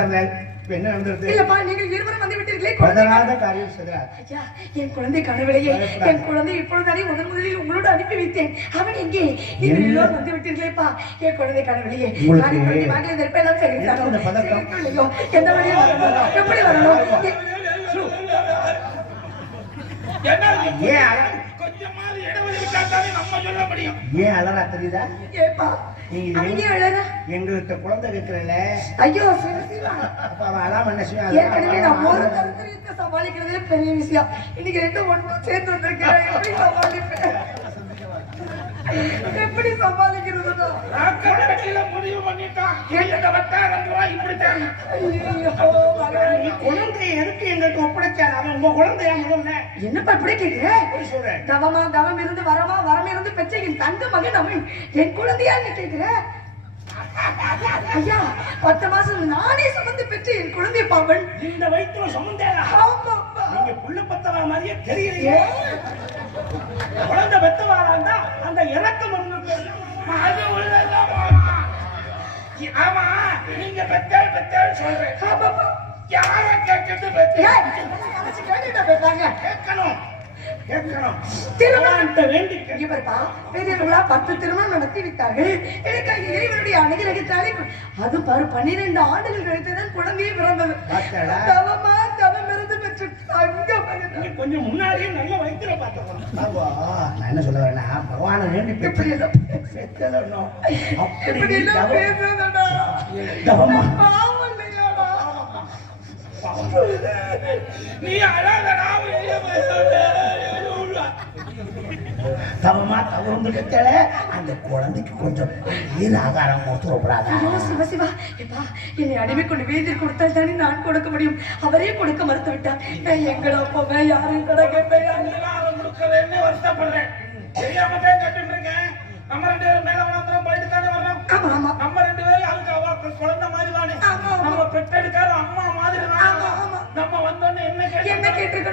இப்ப என்ன நடந்தது இல்லப்பா நீங்கள் இருவரும் வந்து விட்டீர்களே பதறாத காரியம் செய்கிறார் ஐயா என் குழந்தை கனவிலேயே என் குழந்தை இப்பொழுதானே முதன் முதலில் உங்களோடு அனுப்பி வைத்தேன் அவன் எங்கே நீங்கள் எல்லோரும் வந்து விட்டீர்களேப்பா என் குழந்தை கனவிலேயே உங்களுக்கு- நான் இப்பொழுது வாங்கி பதட்டம்? செய்கிறேன் எந்த வழியில் வரணும் எப்படி வரணும் என்ன இது? ஏன் அழ- கொஞ்சமாவது நம்ம சொல்ல முடியும். ஏன் அழறா தெரியுதா? ஏப்பா நீங்க அவங்க விழறா எங்கள்கிட்ட குழந்தை இருக்கிறல. ஐயோ சிவ சிவா. அப்ப என்ன? ஏற்கனவே நான் ஒரு சமாளிக்கிறதே பெரிய விஷயம். இன்னைக்கு ரெண்டு ஒன்றும் சேர்ந்து வந்திருக்கேன் எப்படி சமாளிப்பேன்? எப்படி சமாளிக்கிறது கட்டில முடிவு பண்ணிட்டான் இந்த வட்டாரம் பூரா இப்படித்தான். ஐயோ, பகவானே. குழந்தையை எதுக்கு எங்களுக்கு ஒப்படைச்சாரு? அவன் உங்க குழந்தையா முதல்ல? என்னப்பா இப்படி சொல்றேன். தவமா தவம் இருந்து வரமா வரம் இருந்து பெற்ற என் தங்க மகன் அவன். என் குழந்தையா நீ ஐயா பத்து மாசம் நானே சுமந்து பெற்ற என் குழந்தை பாவன். இந்த வயிற்றுல சுமந்தேரா ஆமாப்பா. நீங்க புள்ள பத்தவா மாதிரியே தெரியலையே. குழந்தை பெத்தவாளா இருந்தா அந்த இறக்கம். ஆமா நீங்க பெத்தேள் பெத்தேள் சொல்றேன். யார கேட்டுட்டு போயிட்டாங்க. கேட்கணும். பத்து திருமணம் நடத்தி விட்டார்கள். எனக்கு இறைவனுடைய அனுகிரகத்தாலே அது பாரு பன்னிரெண்டு ஆண்டுகள் கழித்துதான் குழந்தையே பிறந்தது. கொஞ்சம் முன்னாடியே நல்ல வயிற்றுல பார்த்துக்கணும் நான் என்ன சொல்ல வரேன்னா பகவானை வேண்டி எல்லாம் பெற்றதனும் அப்படி? நீ அழகடா வெளியே போய். தவமா தவம் பெற்றல அந்த குழந்தைக்கு கொஞ்சம் ஈர ஆகாரம் கொடுத்துடக்கூடாதா சிவா, சிவா. எப்பா, என்னை அடிமை கொண்டு வேதில் கொடுத்தால் தானே நான் கொடுக்க முடியும். அவரே கொடுக்க மறுத்து விட்டார் நான் எங்கடா போவேன்? யாரும் கடை வருத்தப்படுறேன். தெரியாம தான் இருக்கேன். நம்ம ரெண்டு பேரும் மேல வளர்ந்துரும்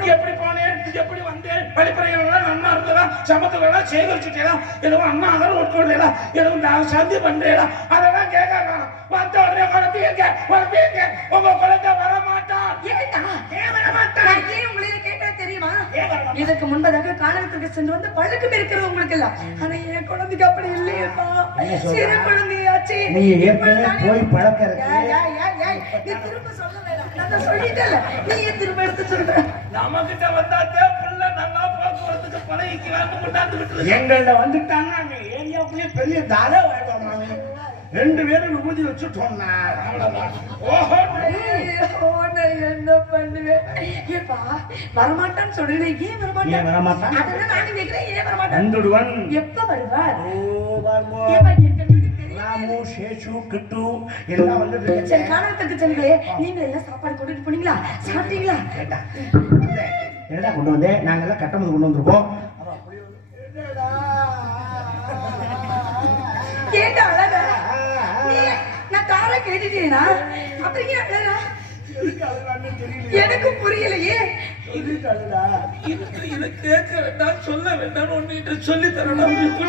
கேட்டிருக்கணும்? எப்படி போனேன்? எப்படி வந்தேன்? படிப்பறைகள் நல்லா இருந்ததா? சமத்துல சேகரிச்சுட்டேனா? எதுவும் அண்ணா அதெல்லாம் உட்கொள்ளா எதுவும் நான் சந்தி பண்றேடா. அதெல்லாம் கேட்கறாங்க வந்த உடனே குழந்தை எங்க குழந்தை எங்க உங்க குழந்தை வர மாட்டான் ஏன்டா? ஏன் வர மாட்டான் நான் ஏன் உங்களை கேட்டா தெரியுமா? இதற்கு முன்பதாக காணகத்திற்கு சென்று வந்து பழக்கம் இருக்கிறது உங்களுக்கு எல்லாம் ஆனா என் குழந்தைக்கு அப்படி சொல்ற? சிறு குழந்தையாச்சு. நீ ஏற்கனவே போய் பழக்கம் இருக்கு. நீ திரும்ப சொல்ல வேணாம் நான் தான் சொல்லிட்டேன்ல. நீ ஏன் திரும்ப எடுத்து சொல்ற? நம்ம கிட்ட வந்தாத்தே புள்ள நல்லா போக்குவரத்துக்கு பழகிக்கலாம்னு கொண்டாந்து விட்டுருது எங்கள்ட்ட வந்துட்டாங்கன்னா அந்த ஏரியாவுக்குள்ளே பெரிய தார வேண்டாம் ரெண்டு பேரும் விபூதி வச்சுட்டோம்னா ஓஹோ நான் என்ன பண்ணுவேன்? ஏப்பா வரமாட்டான்னு சொல்றேன் ஏன் ஏன் வரமாட்டான்? கேட்கிறேன் ஏன் வரமாட்டான்? வந்துடுவன். எப்ப வருவார்? ஓ, வருமோ. ஏப்பா ராமு சேஷு கிட்டு எல்லாம் வந்துட்டு சரி இருக்கு. காணகத்துக்கு செல்களே நீங்க எல்லாம் சாப்பாடு கொண்டுட்டு போனீங்களா? சாப்பிட்டீங்களா? கேட்டா என்னடா கொண்டு வந்தேன் நாங்க எல்லாம் கட்டமது கொண்டு வந்திருக்கோம். ஏண்டா அழகா? நான் காரை கேட்டுட்டேனா? அப்புறம் ஏன் அழகா எனக்கு புரியலையே. இது கேட்க வேண்டாம் சொல்ல வேண்டாம் ஒன்னிட்டு சொல்லி தரணும் வந்து.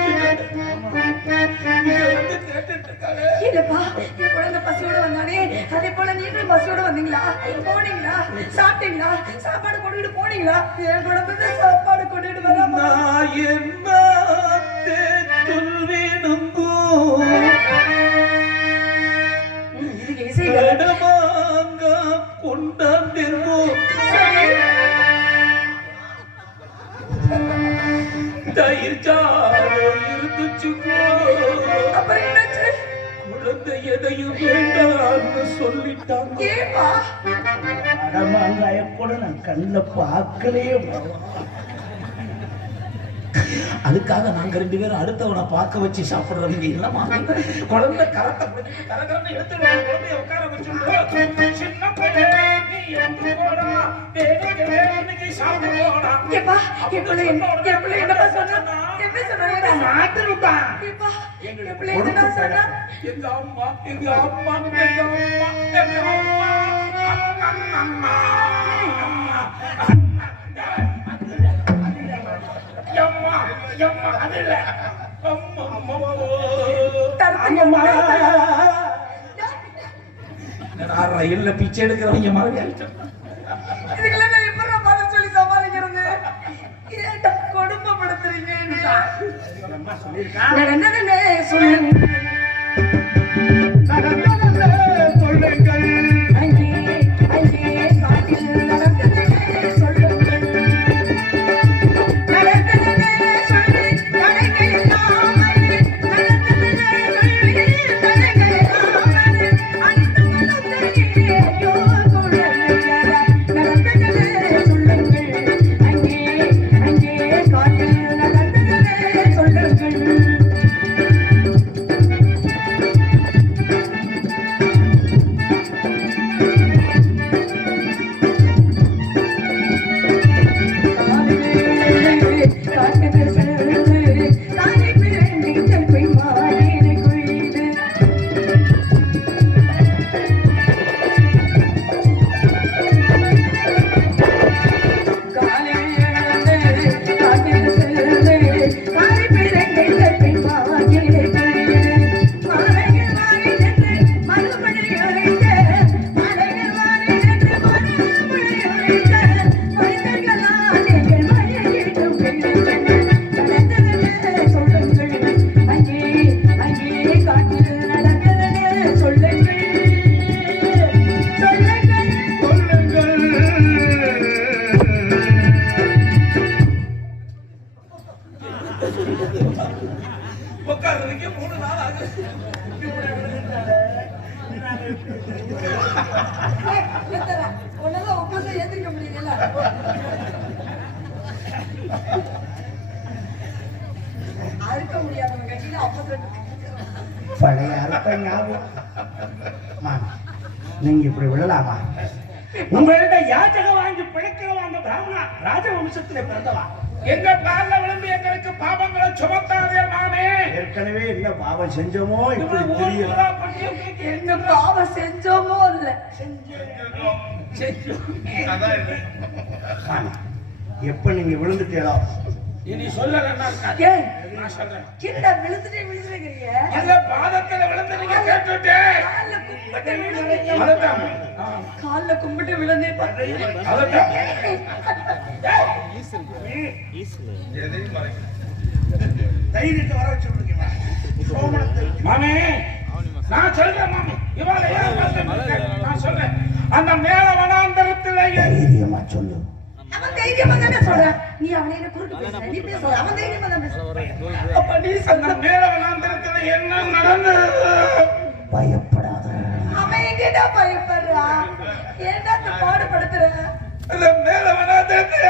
கேட்டுட்டு இருக்காங்க இல்லப்பா என் குழந்தை பசியோட வந்தானே? அதே போல நீங்களும் பசியோட வந்தீங்களா? போனீங்களா? சாப்பிட்டீங்களா? சாப்பாடு கொண்டுட்டு போனீங்களா? என் குழந்தை சாப்பாடு கொண்டுட்டு வராமா. என்ன சொல்வேனுங்கோ தயிர் சாதம் இருந்துச்சுங்கோ அப்புறம் என்னாச்சு குழந்தை எதையும் வேண்டாம்னு சொல்லிட்டாங்க. அடமாங்காய கூட நான் கண்ணுல பார்க்கலையே அதுக்காக நாங்க ரெண்டு பேரும் அடுத்தவனை பார்க்க வச்சு சாப்பிடுறவங்க இல்லமா குழந்தை கரத்தை பிடிச்சு கரகரன்னு எடுத்துருவாங்க குழந்தைய உட்கார வச்சு சின்ன பையன் நீ எங்க போடா? வேணுங்க வேணுங்க சாப்பிட போடா. ஏப்பா என் பிள்ளை என்ன- என் பிள்ளை என்னப்பா சொன்னா? எப்படி சொன்னா? மாட்டிருப்பான் ஏப்பா என் பிள்ளை என்னடா சொன்னா? எங்க அம்மா எங்க அம்மா எங்க அம்மா எங்க அம்மா அம்மா, அம்மா. அம்மா அம்மா அம்மா அது இல்ல அம்மா அம்மா தரத்து அம்மா என்னடா ரயில்ல பிச்சை எடுக்கிறவங்க மாதிரி. இதுக்கெல்லாம் நான் எப்படி பதில் சொல்லி சமாளிக்கிறது கொடுமைப்படுத்துறீங்க நடந்ததுன்னு சொல்லுங்க பிராமணா ராஜவம்சத்திலே பிறந்தவா? எங்க கால்ல விழுந்து எங்களுக்கு பாவங்களை சுமத்தாதே மாமே. ஏற்கனவே என்ன பாவம் செஞ்சோமோ என்ன பாவம் செஞ்சோமோ இல்ல. எப்ப நீங்க விழுந்துட்டீங்களோ? இனி சொல்லலன்னா நான் சொல்றேன். விழுந்துட்டே விழுந்துருக்கிறீங்க? பாதத்துல விழுந்து நீங்க கேட்டுட்டு கால்ல கும்பிட்டு விழுந்தே தைரியத்தை வர வச்சுருக்கீங்க மாமி நான் சொல்றேன் மாமி. இவாள நான் சொல்றேன். அந்த மேல வனாந்தரத்துல தைரியமா சொல்லு. அவன் தைரியமா தானே சொல்றான் நீ அவனை என்ன குறுக்கு பேசுற? நீ பேச. அவன் தைரியமா தான் பேசுறான். அப்ப நீ சொன்ன மேல வனாந்தரத்துல என்ன நடந்தது? பயப்படாத எங்கடா பயப்படுறா ஏன்டா இந்த பாடுபடுத்துற? அந்த மேல வனாந்தரத்துல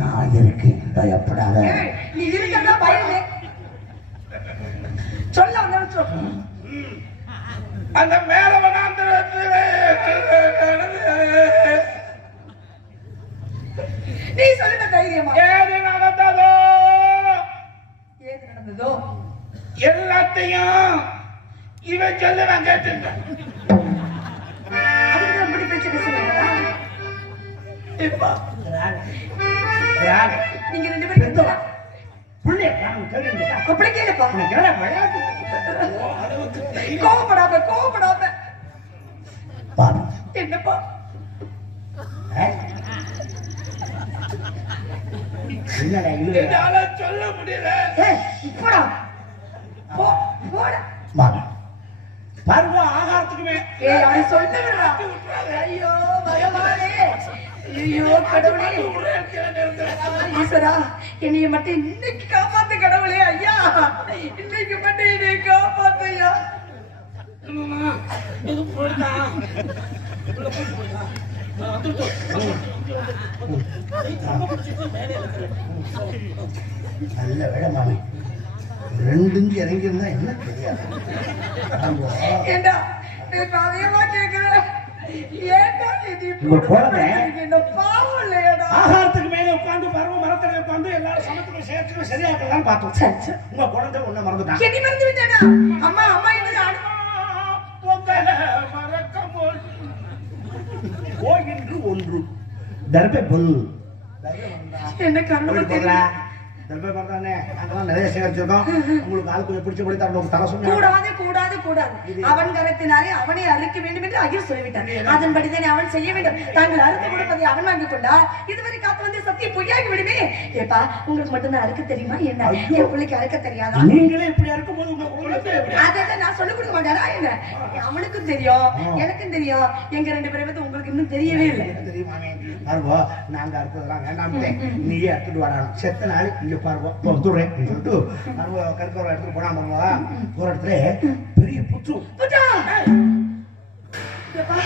நான் இருக்கேன். பயப்படாத நீ இருக்கதா பயமே சொல்ல வந்தவன் சொல்லு அந்த மேல நடந்தது. நீ சொல்லுங்க தைரியமா. ஏது நடந்ததோ? ஏது நடந்ததோ? எல்லாத்தையும் இவன் சொல்ல நான் கேட்டுட்டேன் நீங்க ரெண்டு பேரும் புள்ளை அப்படி கேளுப்பா கோவப்படாம கோவப்படாம. என்னப்பா? சொல்ல முடியல. ஏய் போடா. பாருங்க ஆகாரத்துக்குமே. சொல்லுடா ஐயோ ஐயோ கடவுளே. ஈஸ்வரா என்னைய மட்டும் இன்னைக்கு காப்பாத்து கடவுளே ஐயா. இன்னைக்கு மட்டும் என்னை காப்பாத்து ஐயா. நல்ல வேலை மாமி. ரெண்டு இஞ்சி இறங்கியிருந்தா என்ன தெரியாது. ஏண்டா உங்க குழந்தை? ஆகாரத்துக்கு மேல உட்கார்ந்து பருவ மரத்துல உட்கார்ந்து எல்லாரும் சமத்துக்கு சேர்த்து சரியாக்கலாம் பார்த்தோம். உங்க குழந்தை ஒண்ணு மறந்துட்டான். மறந்து விட்டாடா அம்மா அம்மா என்ன ஆடு உங்களை மறக்க. கோயின்று ஒன்று. தர்பே புல். என்ன கண்ணு நிறைய சேகரிச்சிருக்கோம். உங்களுக்கு பிடிச்ச படி தர கூடாது கூடாது கூடாது. அவன் கரத்தினாலே அவனை அறுக்க வேண்டும் என்று ஐயர் சொல்லிவிட்டான். அதன்படிதானே அவன் செய்ய வேண்டும். தாங்கள் அறுத்து கொடுப்பதை அவன் வாங்கிக் கொண்டார் இதுவரை காத்து வந்து சத்தியம் பொய்யாகி விடுமே. ஏப்பா உங்களுக்கு மட்டும்தான் அறுக்க தெரியுமா? என்ன? என் பிள்ளைக்கு அறுக்க தெரியாதா? நீங்களே இப்படி குழந்தை எப்படி? அதெல்லாம் நான் சொல்லிக் கொடுக்க மாட்டேனா என்ன? அவனுக்கும் தெரியும் எனக்கும் தெரியும். எங்க ரெண்டு பேரை பத்தி உங்களுக்கு இன்னும் தெரியவே இல்லை. பாருங்க நாங்க அடுத்ததெல்லாம் வேண்டாம்ட்டே நீயே எடுத்துட்டு வராங்க செத்த நாள் இங்க பாருங்க வந்துடுறேன் சொல்லிட்டு பாருங்க கருக்கவரை எடுத்துட்டு போனா பாருங்க. ஒரு இடத்துல பெரிய புத்து புத்தா! ஏப்பா,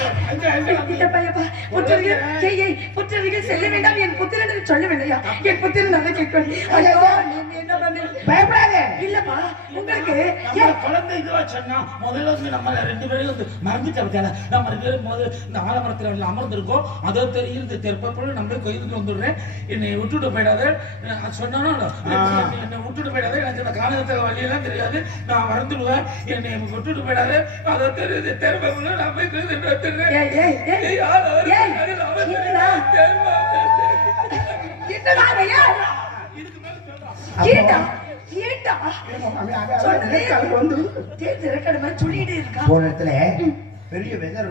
ஏப்பா, ஏப்பா, புத்தர்கள், ஏய், ஏய், புத்தர்கள் செல்ல வேண்டாம். என் புத்திரன் என்று சொல்லவில்லையா என் புத்திரன் நல்லா கேட்பேன் பயப்படாத. இல்லப்பா உங்களுக்கு நம்ம குழந்தை இதுவா சொன்னா முதல்ல வந்து நம்ம ரெண்டு பேரும் வந்து மறந்துட்ட பத்தியால நம்ம ரெண்டு பேரும் முதல்ல இந்த ஆலமரத்துல வந்து அமர்ந்திருக்கோம். அதோ தெரியுது தெற்பப்போல நம்ம கொய்துட்டு வந்துடுறேன். என்னை விட்டுட்டு போயிடாத. நான் சொன்னானோ என்னை விட்டுட்டு போயிடாத. எனக்கு இந்த காலகட்டத்தில் வழியெல்லாம் தெரியாது. நான் மறந்துடுவேன். என்னை விட்டுட்டு போயிடாத. அதோ தெரியுது தெற்பப்போல நான் போய் கொய்துட்டு வந்துடுறேன். என்னடா? தெருவா. என்னடா ஐயா? இதுக்கு மேல சொல்றா. ஏண்டா? ஏண்டா? சொன்னதே வந்து. தேர்தல் திறக்கடை மாதிரி சொல்லிட்டு இருக்கா? போன இடத்துல பெரிய வெதர்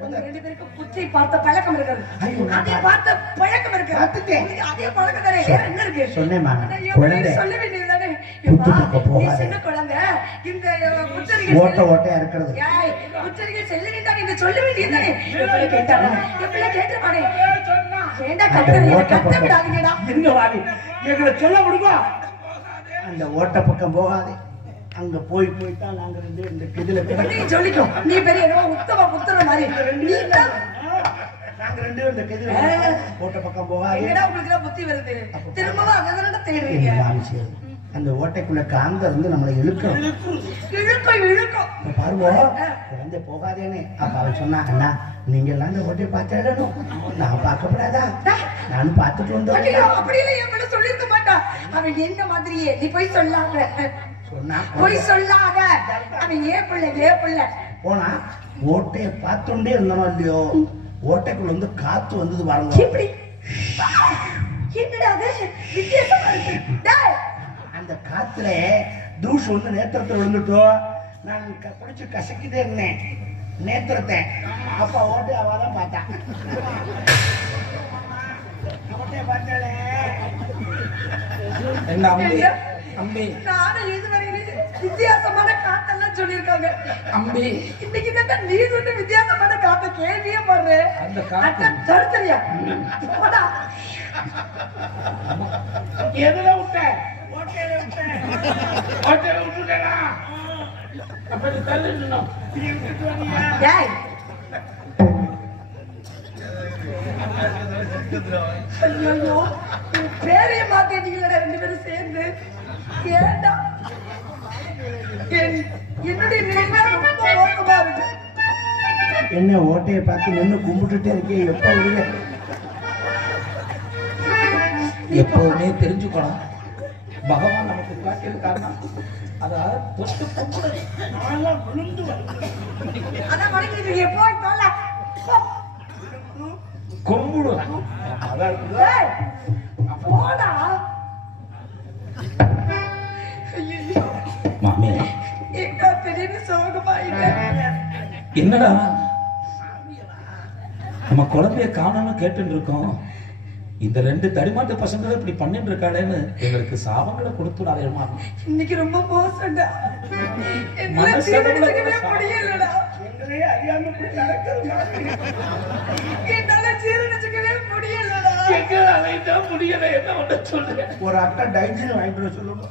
வந்து ரெண்டு பேருக்கும் புத்தி பார்த்த பழக்கம் இருக்கிறது. அதே பார்த்த பழக்கம் இருக்கு. அதே பழக்கம் வேற என்ன இருக்கு. பிள்ளைக்கு சொல்ல வேண்டியதுதானே ஏப்பா, பக்கம் போகாத. சின்ன குழந்தை. இந்த அஹ், புத்தரிகள் ஓட்ட செல்ல- ஓட்டையா இருக்கிறது. புத்தரிகள் செல்ல வேண்டியதுதானே? என் பிள்ளை கேட்டிருப்பானே? ஏண்டா கத்துறீங்க கத்த விடாதீங்கடா. வாடி. எங்களை சொல்ல முடியுமா அந்த ஓட்ட பக்கம் போகாதே. அங்க போய் போய் தான் நாங்க ரெண்டு இந்த இதுல நீ சொல்லிக்கோ. நீ பெரிய என்னமோ உத்தம புத்திர மாதிரி. நீ தான் நாங்க ரெண்டு இந்த கெதில ஓட்ட பக்கம் போகாதே. எங்கடா உங்களுக்கு புத்தி வருது? திரும்பவும் அங்கதானே தேடுறீங்க? என்ன அந்த ஓட்டைக்குள்ள காந்த இருந்து நம்மளை இழுக்கும். இழுக்கும் இப்ப பாருங்க குழந்தை போகாதேன்னு. அப்ப அவன் சொன்னா அண்ணா நீங்க எல்லாம் இந்த ஓட்டையை நான் பார்க்கப்படாதா? நானும் பார்த்துட்டு வந்தோம் அப்படி இல்லை என் பிள்ளை சொல்லியிருக்க மாட்டான் அவன் என்ன மாதிரியே நீ போய் சொல்லாத. சொன்னா போய் சொல்லாத. அவன் ஏன் பிள்ளை ஏன் பிள்ளை. போனா ஓட்டையை பார்த்துட்டே இருந்தோம் இல்லையோ? ஓட்டைக்குள்ள வந்து காத்து வந்தது பாருங்க. எப்படி என்னடா அது? வித்தியாசமா இருக்கு. டேய், அந்த காத்துல தூஷ் வந்து நேத்திரத்துல விழுந்துட்டோ? நான் க- பிடிச்சு கசக்கிட்டே இருந்தேன். நேத்திரத்தை. அப்ப ஓட்டு அவ தான் பார்த்தா. ஓட்டையை பார்த்தாலே என்ன அம்பி? நானும் இதுவரையிலே வித்தியாசமான காத்தெல்லாம் சொல்லியிருக்காங்க. அம்பி. இன்னைக்கு தான் நீ சொன்ன வித்தியாசமான காத்த கேள்வியே பண்றேன் அந்த காத்து- போடா. எதுல ஐயோ பேரைய மாத்திட்டீங்களா ரெண்டு பேரும் சேர்ந்து. ஏண்டா? என்னுடைய நிலைமை ரொம்ப மோசமா இருக்கு. என்ன ஓட்டையை பார்த்து நின்று கும்பிட்டுட்டே இருக்கே எப்போ எப்போதுமே தெரிஞ்சுக்கணும். பகவான் நமக்கு காட்டியது காரணம் அதாவது தொட்டு கும்பிடு நான்லாம் விழுந்து. அதான் வணங்கிட்டு போய் தொல்ல? கும்பிடு அதான் டேய், போடா. மாமி. எங்க திடீர்னு சோகமாயிட்டேன் என்னடா? நம்ம குழந்தைய காணோம்னு கேட்டுட்டு இருக்கோம். இந்த ரெண்டு தடிமாட்டு பசங்களும் இப்படி பண்ணிட்டு இருக்காளேன்னு எங்களுக்கு சாபங்களை கொடுத்துடாதேமா இன்னைக்கு ரொம்ப மோசம்டா. எங்களே அறியாம முடியல. என்ன சொல்றேன் ஒரு அட்டை டைஜன் வாங்கிட்டு சொல்லுங்க.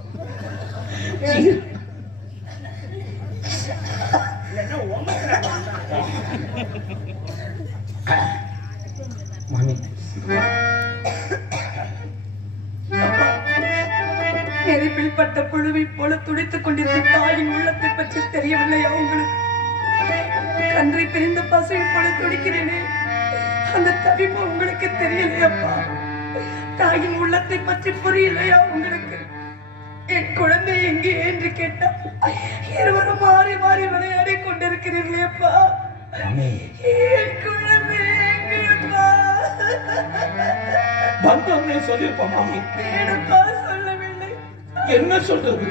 புழுவை போல துடித்துக் கொண்டிருக்கும் தாயின் உள்ளத்தை பற்றி தெரியவில்லையா உங்களுக்கு? கன்றை பிரிந்த பசுவை போல துடிக்கிறேனே. அந்த தவிப்பு உங்களுக்கு தெரியலையப்பா. தாயின் உள்ளத்தை பற்றி புரியலையா உங்களுக்கு? என் குழந்தை எங்கே என்று கேட்டா இருவரும் மாறி மாறி விளையாடி கொண்டிருக்க இருக்கிறீர்களேப்பா மாமி. என் குழந்தை எங்கேப்பா வந்தோம்னே சொல்லியிருப்போம் மாமி. ஏனப்பா சொல்லவில்லை என்ன சொல்றது?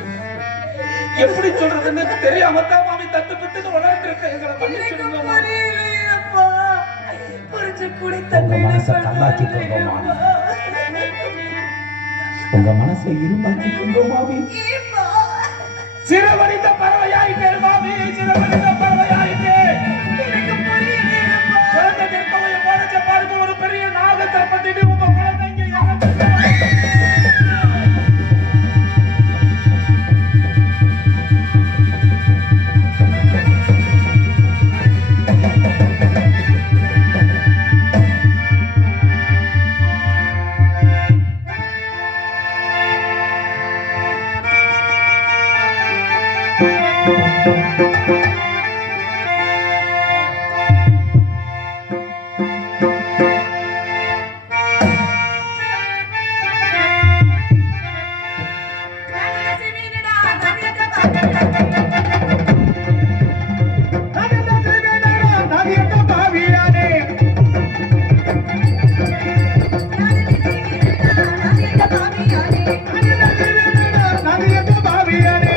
எப்படி சொல்றதுன்னு தெரியாம தான் மாமி தட்டு பிட்டு வளர்ந்து எங்களை மன்னிச்சிடுங்க மாமி. உங்க மனசை இருமாக்கி கொண்டோம் மாமி. ஏப்பா சிறுவனித்த பறவையாயிட்டே மாமி சிறுவனித்த பறவையாயிட்டே குழந்தை நிற்பவை போனச்ச பாருங்க ஒரு பெரிய நாகத்தை பத்திட்டு be